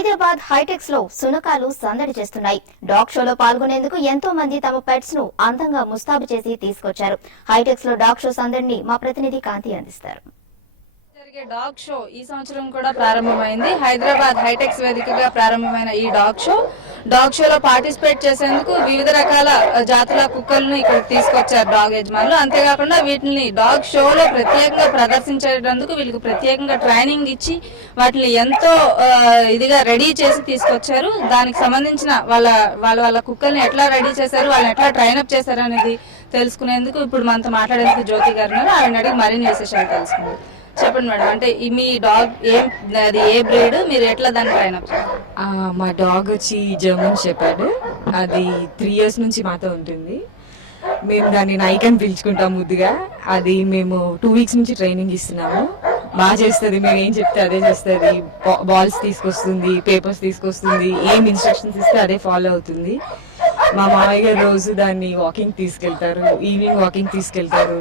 హైదరాబాద్ హైటెక్స్ లో సునకాలు సందడి చేస్తున్నాయి. డాగ్ షోలో పాల్గొనేందుకు ఎంతో మంది తమ పెట్స్ ను అందంగా ముస్తాబు చేసి తీసుకొచ్చారు. హైటెక్స్ లో డాగ్ షో సందడిని మా ప్రతినిధి కాంతి అందిస్తారు. జరిగే డాగ్ షో ఈ సంవత్సరం కూడా ప్రారంభమైంది. హైదరాబాద్ హైటెక్స్ వేదికగా ప్రారంభమైన ఈ డాగ్ షోలో పార్టిసిపేట్ చేసేందుకు వివిధ రకాల జాతుల కుక్కలను ఇక్కడ తీసుకొచ్చారు డాగ్ యజమానులు. అంతేకాకుండా వీటిని డాగ్ షోలో ప్రత్యేకంగా ప్రదర్శించేందుకు వీళ్ళకి ప్రత్యేకంగా ట్రైనింగ్ ఇచ్చి వాటిని ఎంతో ఇదిగా రెడీ చేసి తీసుకొచ్చారు. దానికి సంబంధించిన వాళ్ళ కుక్కల్ని ఎట్లా రెడీ చేశారు, వాళ్ళని ఎట్లా ట్రైన్అప్ చేశారు అనేది తెలుసుకునేందుకు ఇప్పుడు మనతో మాట్లాడేందుకు జ్యోతి గారు ఉన్నారు. ఆవిడ అడిగి మరిన్ని విశేషాలు తెలుసుకున్నారు. చెప్పండి మేడం, అంటే మీ డాగ్ ఏ బ్రీడ్, మీరు ఎట్లా దాన్ని ట్రైన్అప్ చేస్తారు? మా డాగ్ వచ్చి జర్మన్ షెపర్డ్. అది 3 years నుంచి మాతో ఉంటుంది. మేము దాన్ని నైక్ అని పిలుచుకుంటాం ముద్దుగా. అది మేము 2 weeks నుంచి ట్రైనింగ్ ఇస్తున్నాము. బాగా చేస్తుంది, మేము ఏం చెప్తే అదే చేస్తుంది. బాల్స్ తీసుకొస్తుంది, పేపర్స్ తీసుకొస్తుంది, ఏం ఇన్స్ట్రక్షన్స్ ఇస్తే అదే ఫాలో అవుతుంది. మా మామయ్య గారు రోజు దాన్ని వాకింగ్ తీసుకెళ్తారు, ఈవినింగ్ వాకింగ్ తీసుకెళ్తారు,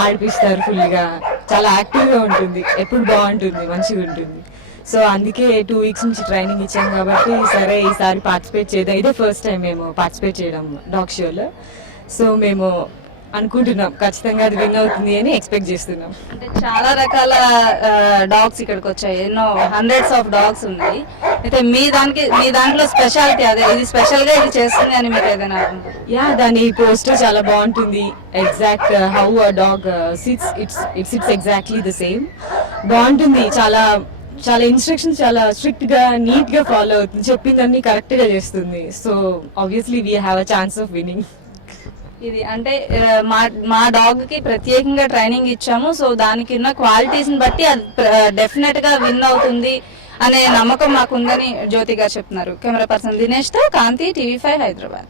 ఆడిపిస్తారు. ఫుల్గా చాలా యాక్టివ్గా ఉంటుంది, ఎప్పుడు బాగుంటుంది, మంచిగా ఉంటుంది. సో అందుకే 2 weeks నుంచి ట్రైనింగ్ ఇచ్చాం కాబట్టి సరే ఈసారి పార్టిసిపేట్ చేద్దాం. ఇదే ఫస్ట్ టైం మేము పార్టిసిపేట్ చేయడం డాగ్ షోలో. సో మేము అనుకుంటున్నాం ఖచ్చితంగా అది విన్ అవుతుంది అని ఎక్స్పెక్ట్ చేస్తున్నాం. అంటే చాలా రకాల డాగ్స్ ఇక్కడికి వచ్చాయి, ఎన్నో హండ్రెడ్స్ ఆఫ్ డాగ్స్ ఉన్నాయి. అయితే మీ దాంట్లో స్పెషాలిటీ అదే, ఇది స్పెషల్ గా ఇది చేస్తుంది అని మీకు ఏదైనా? దాని పోస్టర్ చాలా బాగుంటుంది. Exact how a dog sits, it sits exactly the same. బాగుంటుంది. చాలా ఇన్స్ట్రక్షన్స్ చాలా స్ట్రిక్ట్ గా నీట్ గా ఫాలో అవుతుంది, చెప్పిందన్నీ కరెక్ట్ గా చేస్తుంది. So obviously we have a chance of winning. ఇది అంటే మా డాగ్ కి ప్రత్యేకంగా ట్రైనింగ్ ఇచ్చాము. సో దానికి ఉన్న క్వాలిటీస్ ని బట్టి అది డెఫినెట్ గా విన్ అవుతుంది అనే నమ్మకం మాకుందని జ్యోతి గారు చెప్తున్నారు. కెమెరా పర్సన్ దినేష్ తో కాంతి, TV5 హైదరాబాద్.